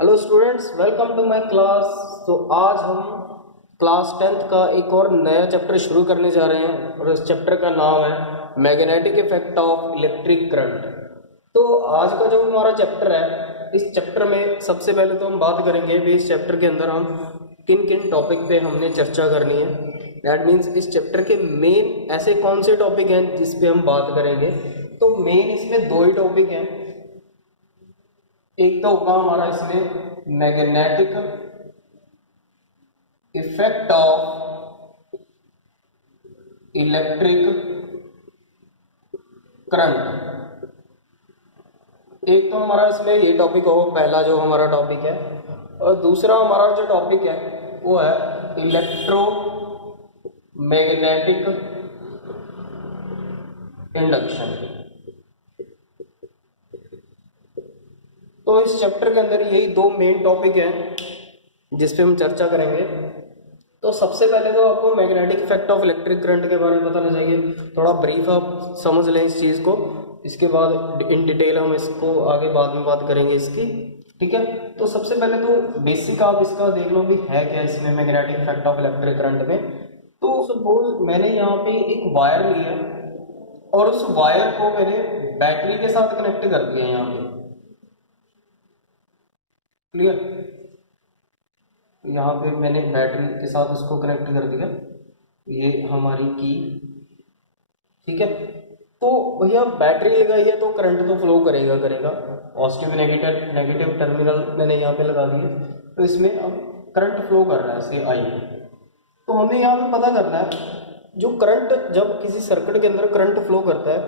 Hello students, welcome to my class. तो आज हम क्लास 10th का एक और नया चैप्टर शुरू करने जा रहे हैं और इस चैप्टर का नाम है magnetic effect of electric current. तो आज का जो हमारा चैप्टर है, इस चैप्टर में सबसे पहले तो हम बात करेंगे भी इस चैप्टर के अंदर हम किन किन टॉपिक पे हमने चर्चा करनी है। दैट मीन्स इस चैप्टर के मेन ऐसे कौन से टॉपिक हैं जिस पे हम बात करेंगे। तो मेन इसमें दो ही टॉपिक हैं। एक तो होगा हमारा इसमें magnetic effect of electric current. एक तो हमारा इसमें ये टॉपिक हो, पहला जो हमारा टॉपिक है, और दूसरा हमारा जो टॉपिक है वो है इलेक्ट्रो मैग्नेटिक इंडक्शन। तो इस चैप्टर के अंदर यही दो मेन टॉपिक हैं जिस पे हम चर्चा करेंगे। तो सबसे पहले तो आपको magnetic effect of electric current के बारे में बताना चाहिए। थोड़ा ब्रीफ आप समझ लें इस चीज़ को, इसके बाद इन डिटेल हम इसको आगे बाद में बात करेंगे इसकी। ठीक है, तो सबसे पहले तो बेसिक आप इसका देख लो भी है क्या इसमें magnetic effect of electric current में। तो सपोज मैंने यहाँ पे एक वायर लिया और उस वायर को मैंने बैटरी के साथ कनेक्ट कर दिया यहाँ पे। क्लियर, यहाँ पे मैंने बैटरी के साथ उसको कनेक्ट कर दिया, ये हमारी की। ठीक है, तो भैया बैटरी लगाई है तो करंट तो फ्लो करेगा करेगा। पॉजिटिव नेगेटिव नेगेटिव टर्मिनल मैंने यहाँ पे लगा दिए, तो इसमें अब करंट फ्लो कर रहा है से आई। तो हमें यहाँ पे पता करना है जो करंट, जब किसी सर्किट के अंदर करंट फ्लो करता है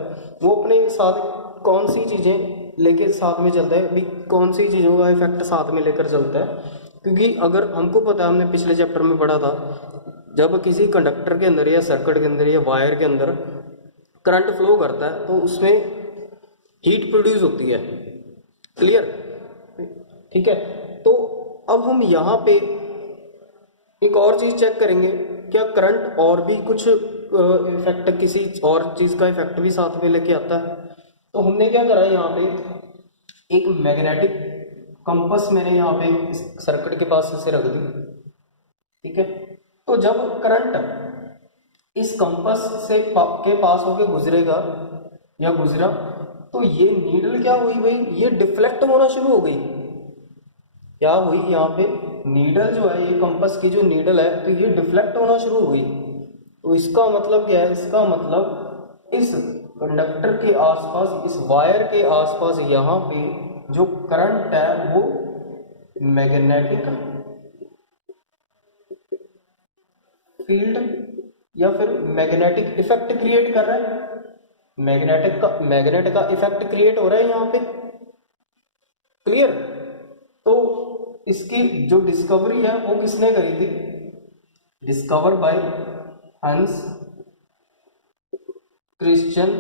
वो अपने साथ कौन सी चीज़ें लेके साथ में चलता है, भी कौन सी चीज़ों का इफेक्ट साथ में लेकर चलता है। क्योंकि अगर हमको पता है, हमने पिछले चैप्टर में पढ़ा था, जब किसी कंडक्टर के अंदर या सर्किट के अंदर या वायर के अंदर करंट फ्लो करता है तो उसमें हीट प्रोड्यूस होती है। क्लियर, ठीक है। तो अब हम यहाँ पे एक और चीज़ चेक करेंगे, क्या करंट और भी कुछ इफेक्ट, किसी और चीज़ का इफेक्ट भी साथ में लेके आता है। तो हमने क्या करा, यहाँ पे एक मैग्नेटिक कंपस मैंने यहाँ पे इस सर्किट के पास से रख दी। ठीक है, तो जब करंट इस कंपस से के पास होके गुजरेगा या गुजरा, तो ये नीडल क्या हुई भाई, ये डिफ्लेक्ट होना शुरू हो गई। क्या हुई यहाँ पे, नीडल जो है, ये कंपस की जो नीडल है, तो ये डिफ्लेक्ट होना शुरू हो गई। तो इसका मतलब क्या है, इसका मतलब इस कंडक्टर के आसपास, इस वायर के आसपास यहाँ पे जो करंट है वो मैग्नेटिक फील्ड या फिर मैग्नेटिक इफेक्ट क्रिएट कर रहा है। मैग्नेट का इफेक्ट क्रिएट हो रहा है यहाँ पे। क्लियर, तो इसकी जो डिस्कवरी है वो किसने करी थी, डिस्कवर बाय हंस क्रिश्चियन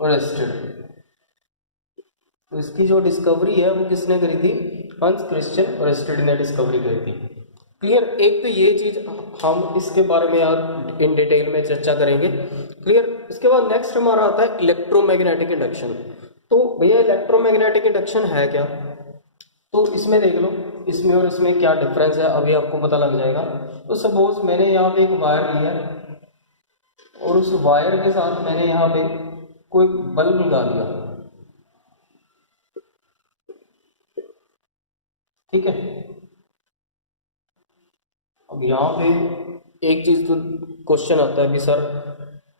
ओरेस्टेड। तो इसकी जो डिस्कवरी है वो किसने करी थी, हंस क्रिश्चियन ओरेस्टेड ने डिस्कवरी करी थी। क्लियर, एक तो ये चीज हम इसके बारे में यार इन डिटेल में चर्चा करेंगे। क्लियर, इसके बाद नेक्स्ट हमारा आता है इलेक्ट्रोमैग्नेटिक इंडक्शन। तो भैया इलेक्ट्रोमैग्नेटिक इंडक्शन है क्या, तो इसमें देख लो, इसमें और इसमें क्या डिफरेंस है अभी आपको पता लग जाएगा। तो सपोज मैंने यहाँ पे एक वायर लिया और उस वायर के साथ मैंने यहाँ पे कोई बल्ब लगा दिया। ठीक है, अब यहाँ पे एक चीज तो क्वेश्चन आता है कि सर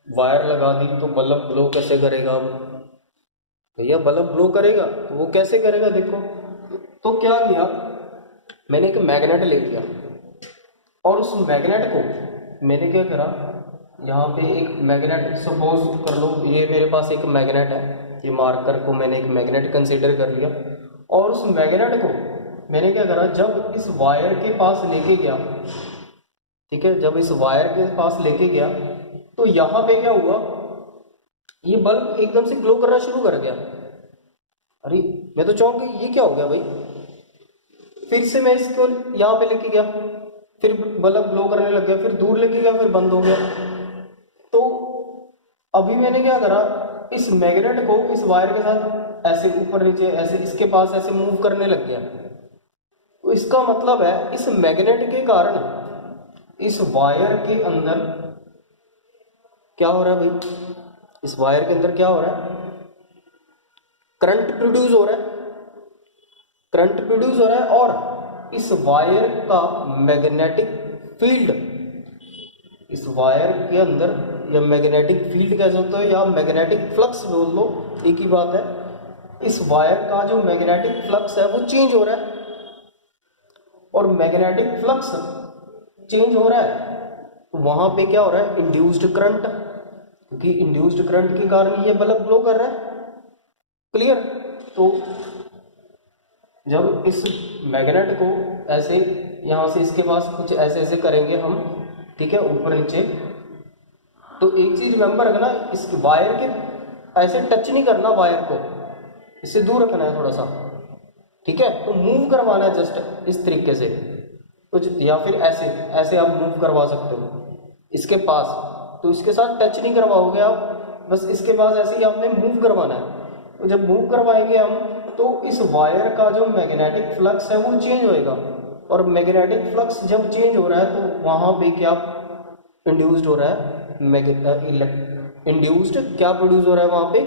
वायर लगा दी तो बल्ब ग्लो कैसे करेगा। भैया बल्ब ग्लो करेगा, वो कैसे करेगा देखो। तो क्या किया, मैंने एक मैग्नेट ले लिया और उस मैग्नेट को मैंने क्या करा, यहाँ पे एक मैग्नेट सपोज कर लो, ये मेरे पास एक मैग्नेट है, ये मार्कर को मैंने एक मैग्नेट कंसीडर कर लिया। और उस मैग्नेट को मैंने क्या करा, जब इस वायर के पास लेके गया, ठीक है, जब इस वायर के पास लेके गया तो यहाँ पे क्या हुआ, ये बल्ब एकदम से ग्लो करना शुरू कर गया। अरे मैं तो चौंक गई, ये क्या हो गया भाई। फिर से मैं इसको यहाँ पे लेके गया, फिर बल्ब ग्लो करने लग गया, फिर दूर लेके गया, फिर बंद हो गया। तो अभी मैंने क्या करा, इस मैग्नेट को इस वायर के साथ ऐसे ऊपर नीचे ऐसे इसके पास ऐसे मूव करने लग गया, तो इसका मतलब है इस मैग्नेट के कारण इस वायर के अंदर क्या हो रहा है भाई, इस वायर के अंदर क्या हो रहा है, करंट प्रोड्यूस हो रहा है, करंट प्रोड्यूस हो रहा है। और इस वायर का मैग्नेटिक फील्ड, इस वायर के अंदर या मैग्नेटिक फील्ड कह सकते हो या मैग्नेटिक फ्लक्स बोल लो, एक ही बात है। इस वायर का जो मैग्नेटिक फ्लक्स है वो चेंज हो रहा है, और मैग्नेटिक फ्लक्स चेंज हो रहा है वहां पे क्या हो रहा है, इंड्यूस्ड करंट, क्योंकि इंड्यूस्ड करंट के कारण ये बल्ब ग्लो कर रहा है। क्लियर। तो जब इस मैग्नेट को ऐसे यहां से इसके पास कुछ ऐसे ऐसे करेंगे हम, ठीक है, ऊपर नीचे, तो एक चीज रिमेंबर रखना, इस वायर के ऐसे टच नहीं करना, वायर को इससे दूर रखना है थोड़ा सा, ठीक है। तो मूव करवाना है जस्ट इस तरीके से कुछ, या फिर ऐसे ऐसे आप मूव करवा सकते हो इसके पास, तो इसके साथ टच नहीं करवाओगे आप, बस इसके पास ऐसे ही आपने मूव करवाना है। तो जब मूव करवाएंगे हम तो इस वायर का जो मैग्नेटिक फ्लक्स है वो चेंज होएगा, और मैग्नेटिक फ्लक्स जब चेंज हो रहा है तो वहां पे क्या इंड्यूस्ड हो रहा है, इंड्यूस्ड क्या प्रोड्यूस हो रहा है वहां पे,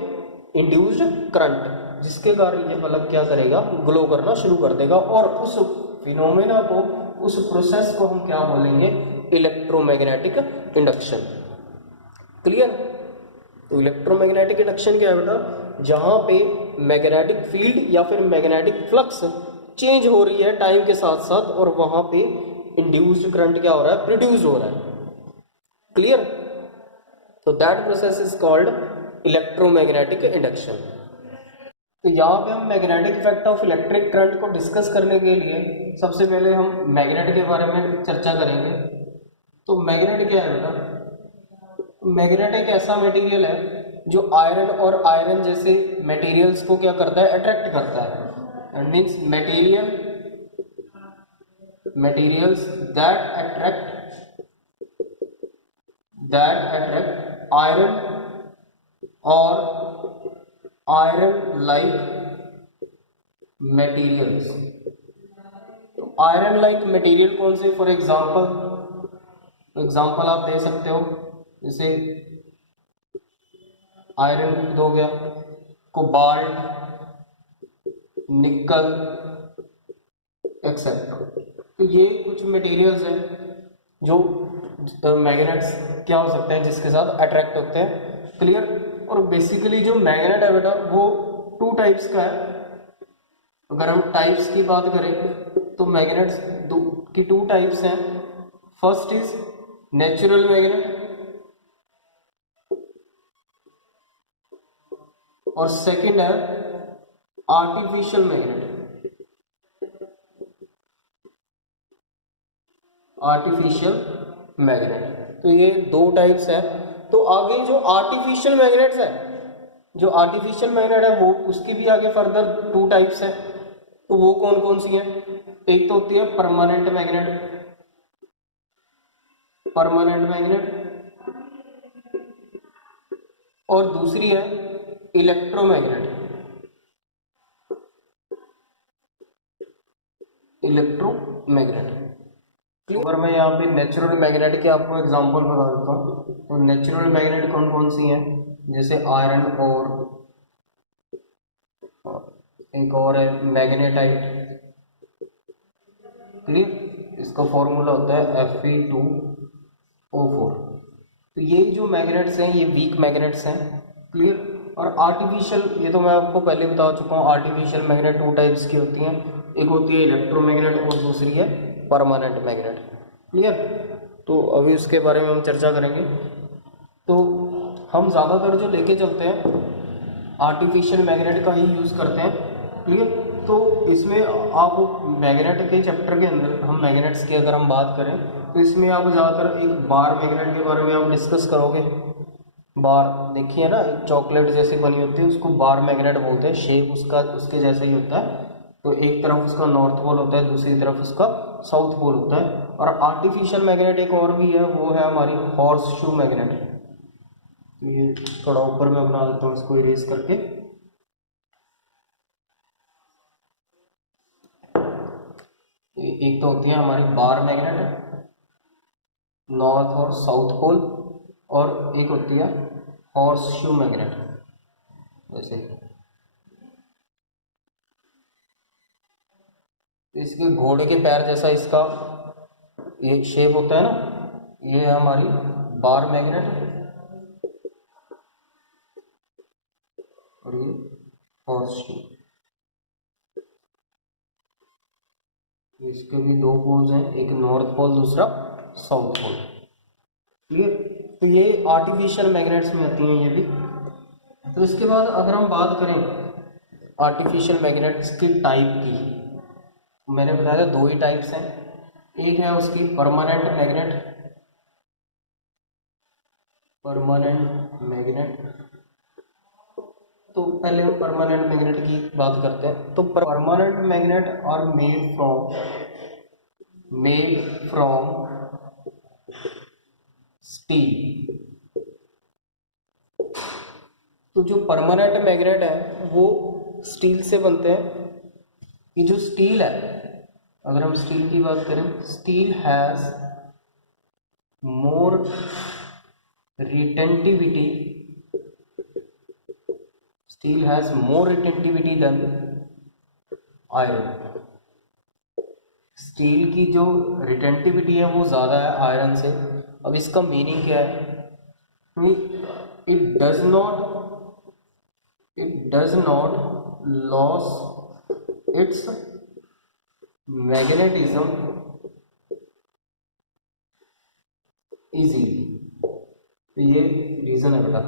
इंड्यूस्ड करंट, जिसके कारण ये बल्ब क्या करेगा, ग्लो करना शुरू कर देगा। और उस फिनोमेना को, उस प्रोसेस को हम क्या बोलेंगे, इलेक्ट्रोमैग्नेटिक इंडक्शन। क्लियर। तो इलेक्ट्रोमैग्नेटिक इंडक्शन क्या है बेटा, जहां पे मैग्नेटिक फील्ड या फिर मैग्नेटिक फ्लक्स चेंज हो रही है टाइम के साथ साथ, और वहां पे इंड्यूस्ड करंट क्या हो रहा है, प्रोड्यूस हो रहा है। क्लियर। तो that process is called electromagnetic induction. तो यहाँ पे हम magnetic effect of electric current को डिस्कस करने के लिए सबसे पहले हम मैग्नेट के बारे में चर्चा करेंगे। तो मैग्नेट क्या है बेटा, मैग्नेट एक ऐसा मटेरियल है जो आयरन और आयरन जैसे मटेरियल्स को क्या करता है, अट्रैक्ट करता है। And means materials that attract iron और आयरन लाइक मटेरियल्स। तो आयरन लाइक मटेरियल कौन से, फॉर एग्जाम्पल आप दे सकते हो, जैसे आयरन हो गया, कोबाल्ट, निकल एक्सेट्रा। तो ये कुछ मटेरियल्स हैं जो मैग्नेट्स क्या हो सकते हैं, जिसके साथ अट्रैक्ट होते हैं। क्लियर। और बेसिकली जो मैग्नेट है बेटा वो टू टाइप्स का है। अगर हम टाइप्स की बात करें तो मैग्नेट्स की टू टाइप्स हैं। फर्स्ट इज नेचुरल मैग्नेट और सेकंड है आर्टिफिशियल मैग्नेट। तो ये दो टाइप्स है। तो आगे जो आर्टिफिशियल मैग्नेट्स है, जो आर्टिफिशियल मैग्नेट है वो उसकी भी आगे फर्दर टू टाइप्स है। तो वो कौन कौन सी है, एक तो होती है परमानेंट मैग्नेट और दूसरी है इलेक्ट्रोमैग्नेट। अगर मैं यहाँ पे नेचुरल मैग्नेट के आपको एग्जांपल बता देता हूँ, तो नेचुरल मैग्नेट कौन कौन सी हैं, जैसे आयरन और एक और है मैग्नेटाइट। क्लियर। इसका फॉर्मूला होता है Fe2O4। तो ये जो मैग्नेट्स हैं ये वीक मैग्नेट्स हैं। क्लियर। और आर्टिफिशियल, ये तो मैं आपको पहले बता चुका हूँ, आर्टिफिशियल मैग्नेट टू टाइप्स की होती हैं, एक होती है इलेक्ट्रोमैग्नेट और दूसरी है परमानेंट मैग्नेट। क्लियर। तो अभी उसके बारे में हम चर्चा करेंगे। तो हम ज़्यादातर जो लेके चलते हैं आर्टिफिशियल मैग्नेट का ही यूज़ करते हैं। क्लियर। तो इसमें आप मैग्नेट के चैप्टर के अंदर हम मैग्नेट्स की अगर हम बात करें तो इसमें आप ज़्यादातर एक बार मैग्नेट के बारे में आप डिस्कस करोगे। बार देखिए ना, एक चॉकलेट जैसी बनी होती है, उसको बार मैग्नेट बोलते हैं। शेप उसका उसके जैसा ही होता है। तो एक तरफ उसका नॉर्थ पोल होता है, दूसरी तरफ उसका साउथ पोल होता है। और आर्टिफिशियल मैग्नेट एक और भी है, वो है हमारी हॉर्स शू मैग्नेट। ये थोड़ा ऊपर में बना देता हूँ इसको इरेज करके। एक तो होती है हमारी बार मैग्नेट, नॉर्थ और साउथ पोल, और एक होती है हॉर्स शू मैग्नेट। वैसे इसके घोड़े के पैर जैसा इसका ये शेप होता है ना, ये है हमारी बार मैग्नेट और ये हॉर्स शू। इसके भी दो पोल्स हैं, एक नॉर्थ पोल दूसरा साउथ पोल। क्लियर। तो ये आर्टिफिशियल मैग्नेट्स में आती हैं ये भी। तो इसके बाद अगर हम बात करें आर्टिफिशियल मैग्नेट्स की टाइप की, मैंने बताया था दो ही टाइप्स हैं। एक है उसकी परमानेंट मैग्नेट, परमानेंट मैग्नेट। तो पहले हम परमानेंट मैग्नेट की बात करते हैं। तो permanent magnet are made from steel. तो जो परमानेंट मैग्नेट है वो स्टील से बनते हैं। ये जो स्टील है, अगर हम स्टील की बात करें, steel has more retentivity, steel has more retentivity than iron. Steel की जो रिटेंटिविटी है वो ज़्यादा है आयरन से। अब इसका मीनिंग क्या है? It does not loss it's magnetism easily. तो ये रीजन है बेटा।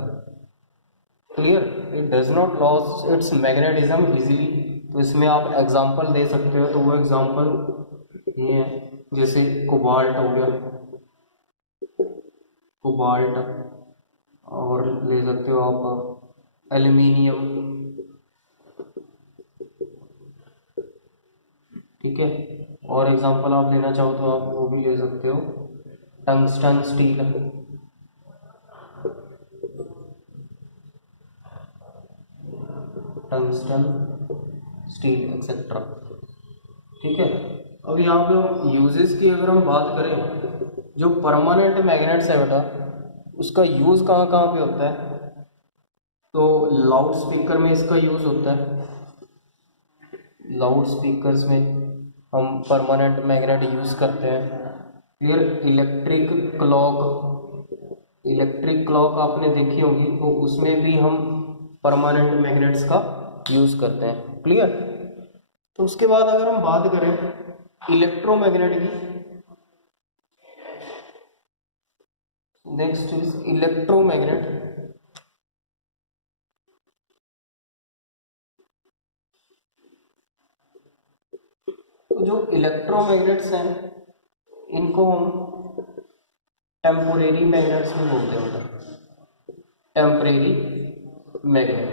Clear. It does not loss it's magnetism easily. तो इसमें आप एग्जांपल दे सकते हो। तो वो एग्जांपल ये है, जैसे कोबाल्ट हो गया, कोबाल्ट, और ले सकते हो आप एल्यूमिनियम, ठीक है। और एग्जांपल आप लेना चाहो तो आप वो भी ले सकते हो, tungsten steel, tungsten steel etcetera, ठीक है। अब यहाँ पे यूजेस की अगर हम बात करें, जो परमानेंट मैग्नेट्स है बेटा, उसका यूज़ कहाँ कहाँ पे होता है? तो लाउड स्पीकर में इसका यूज़ होता है। लाउड स्पीकर्स में हम परमानेंट मैग्नेट यूज़ करते हैं। फिर इलेक्ट्रिक क्लॉक आपने देखी होगी, तो उसमें भी हम परमानेंट मैग्नेट्स का यूज़ करते हैं। क्लियर। तो उसके बाद अगर हम बात करें इलेक्ट्रोमैग्नेट की, नेक्स्ट इज इलेक्ट्रोमैग्नेट। तो जो इलेक्ट्रोमैग्नेट्स हैं इनको हम टेम्पोरेरी मैग्नेट्स भी बोलते हैं। Temporary magnet,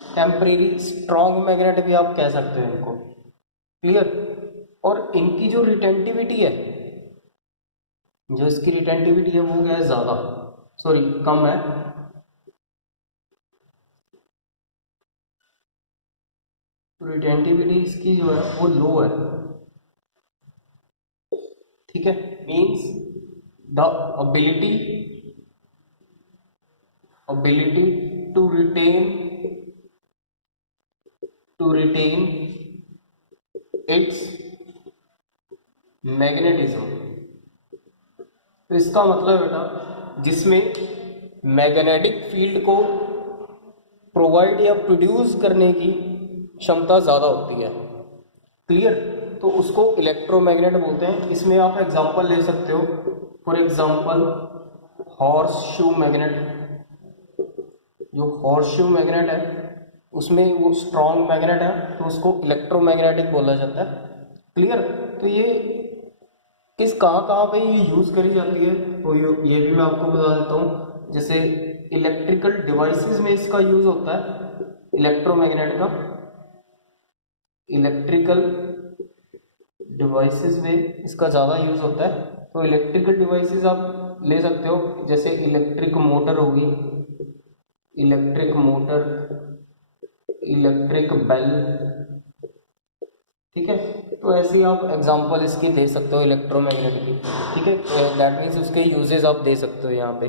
temporary strong magnet भी आप कह सकते हो इनको। क्लियर। और इनकी जो रिटेंटिविटी है, जो इसकी रिटेंटिविटी है वो क्या है? ज़्यादा, सॉरी कम है। रिटेंटिविटी इसकी जो है वो लो है, ठीक है। Means the ability to retain its magnetism. तो इसका मतलब बेटा, जिसमें मैग्नेटिक फील्ड को प्रोवाइड या प्रोड्यूस करने की क्षमता ज़्यादा होती है। क्लियर। तो उसको इलेक्ट्रोमैग्नेट बोलते हैं। इसमें आप एग्जांपल ले सकते हो, for example horse shoe magnet. जो हॉर्स शू मैग्नेट है उसमें वो स्ट्रॉन्ग मैग्नेट है, तो उसको इलेक्ट्रोमैग्नेटिक बोला जाता है। क्लियर। तो ये किस कहाँ पे ये यूज़ करी जाती है, तो ये भी मैं आपको बता देता हूँ। जैसे इलेक्ट्रिकल डिवाइसेस में इसका यूज़ होता है, इलेक्ट्रोमैग्नेट का। इलेक्ट्रिकल डिवाइसेस में इसका ज़्यादा यूज़ होता है। तो इलेक्ट्रिकल डिवाइसेस आप ले सकते हो, जैसे इलेक्ट्रिक मोटर होगी, इलेक्ट्रिक मोटर, इलेक्ट्रिक बेल, ठीक है। तो ऐसे ही आप एग्जांपल इसकी दे सकते हो इलेक्ट्रोमैग्नेट की, ठीक है। दैट मीन्स उसके यूजेस आप दे सकते हो यहाँ पे,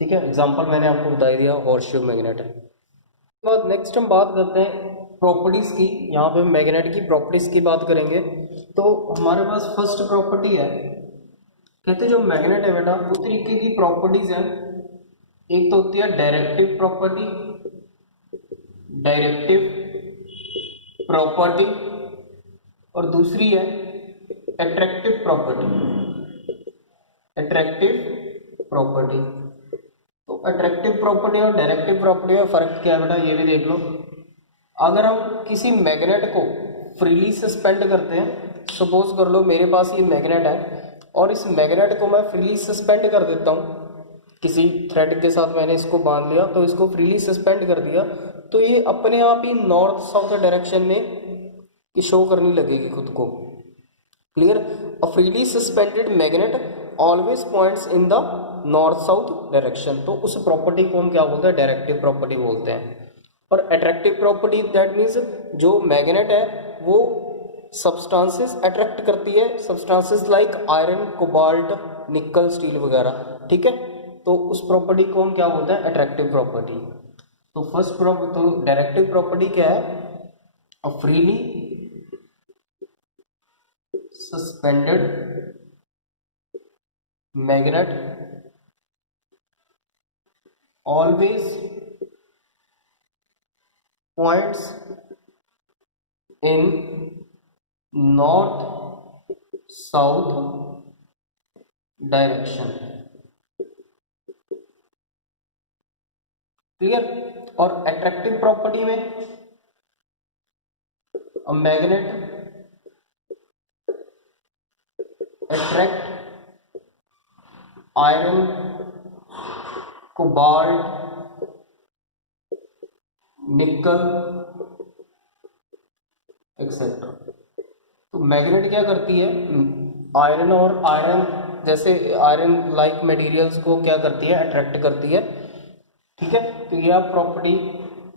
ठीक है। एग्जांपल मैंने आपको बता दिया, हॉर्सशू मैग्नेट है। उसके बाद नेक्स्ट हम बात करते हैं प्रॉपर्टीज की। यहाँ पे मैग्नेट की प्रॉपर्टीज की बात करेंगे। तो हमारे पास फर्स्ट प्रॉपर्टी है, कहते हैं जो मैग्नेट है बेटा दो तरीके की प्रॉपर्टीज है। एक तो होती है डायरेक्टिव प्रॉपर्टी, और दूसरी है अट्रैक्टिव प्रॉपर्टी। तो अट्रैक्टिव प्रॉपर्टी और डायरेक्टिव प्रॉपर्टी में फर्क क्या है बेटा, ये भी देख लो। अगर हम किसी मैग्नेट को फ्रीली सस्पेंड करते हैं, सपोज कर लो मेरे पास ये मैग्नेट है और इस मैग्नेट को मैं फ्रीली सस्पेंड कर देता हूँ, किसी थ्रेड के साथ मैंने इसको बांध लिया, तो इसको फ्रीली सस्पेंड कर दिया, तो ये अपने आप ही नॉर्थ साउथ डायरेक्शन में शो करने लगेगी खुद को। Clear? A freely suspended magnet always points in the north south direction. तो उस प्रॉपर्टी को हम क्या बोलते हैं, डायरेक्टिव प्रॉपर्टी बोलते हैं। और अट्रैक्टिव प्रॉपर्टी दैट मीन्स जो मैग्नेट है वो सब्सटेंसेस अट्रैक्ट करती है, सब्सटेंसेस लाइक आयरन, कोबाल्ट, निकल, स्टील वगैरह, ठीक है। तो उस प्रॉपर्टी को हम क्या बोलते हैं, अट्रैक्टिव प्रॉपर्टी। तो फर्स्ट प्रॉपर्टी, तो डायरेक्टिव प्रॉपर्टी क्या है, a freely suspended magnet always points in north south direction. Clear? और अट्रैक्टिव प्रॉपर्टी में a magnet attract iron, cobalt, निकल एक्सेट्रा। तो मैग्नेट क्या करती है, आयरन और आयरन जैसे आयरन लाइक मटेरियल्स को क्या करती है, अट्रैक्ट करती है, ठीक है। तो ये आप प्रॉपर्टी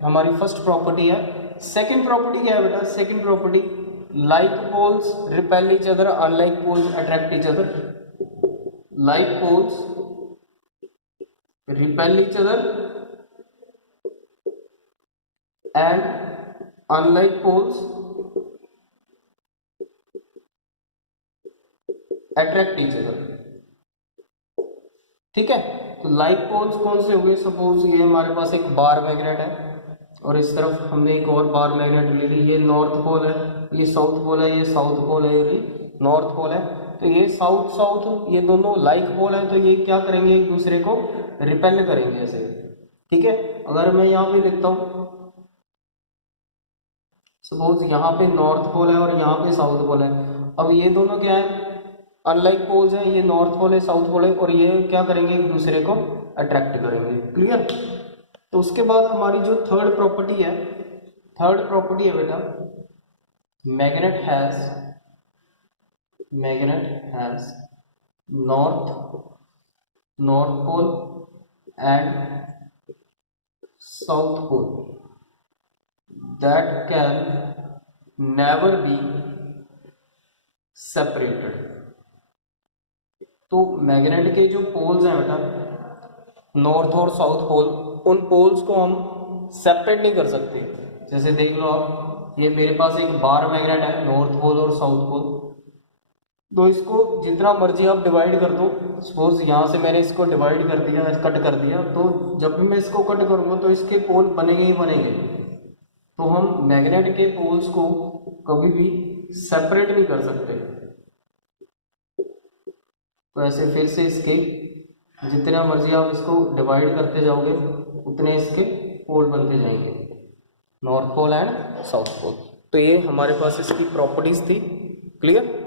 हमारी फर्स्ट प्रॉपर्टी है। सेकंड प्रॉपर्टी क्या है बेटा, second property like poles repel each other, unlike poles attract each other. Like poles repel each other and unlike poles attract each other, ठीक है। तो लाइक पोल्स कौन से हो गए, सपोज ये हमारे पास एक बार मैग्नेट है और इस तरफ हमने एक और बार मैग्नेट ले ली, ये नॉर्थ पोल है, ये साउथ पोल है, ये साउथ पोल है, ये नॉर्थ पोल है। तो ये साउथ साउथ ये दोनों लाइक पोल है, तो ये क्या करेंगे, एक दूसरे को रिपेल करेंगे ऐसे, ठीक है। अगर मैं यहाँ पे लिखता हूँ, सपोज यहाँ पे नॉर्थ पोल है और यहाँ पे साउथ पोल है, अब ये दोनों क्या है, अनलाइक पोल्स हैं, ये नॉर्थ पोल है, साउथ पोल है, और ये क्या करेंगे, एक दूसरे को अट्रैक्ट करेंगे। क्लियर? तो उसके बाद हमारी जो थर्ड प्रॉपर्टी है, थर्ड प्रॉपर्टी है बेटा magnet has north pole and south pole that can never be separated. तो मैग्नेट के जो पोल्स हैं बेटा, नॉर्थ और साउथ पोल, उन पोल्स को हम सेपरेट नहीं कर सकते। जैसे देख लो आप, ये मेरे पास एक बार मैग्नेट है, नॉर्थ पोल और साउथ पोल, तो इसको जितना मर्जी आप डिवाइड कर दो, सपोज यहाँ से मैंने इसको डिवाइड कर दिया, कट कर दिया, तो जब भी मैं इसको कट करूँगा तो इसके पोल बनेंगे ही बनेंगे। तो हम मैग्नेट के पोल्स को कभी भी सेपरेट नहीं कर सकते। तो ऐसे फिर से इसके जितना मर्जी आप इसको डिवाइड करते जाओगे उतने इसके पोल बनते जाएंगे, north pole and south pole. तो ये हमारे पास इसकी प्रॉपर्टीज थी। क्लियर?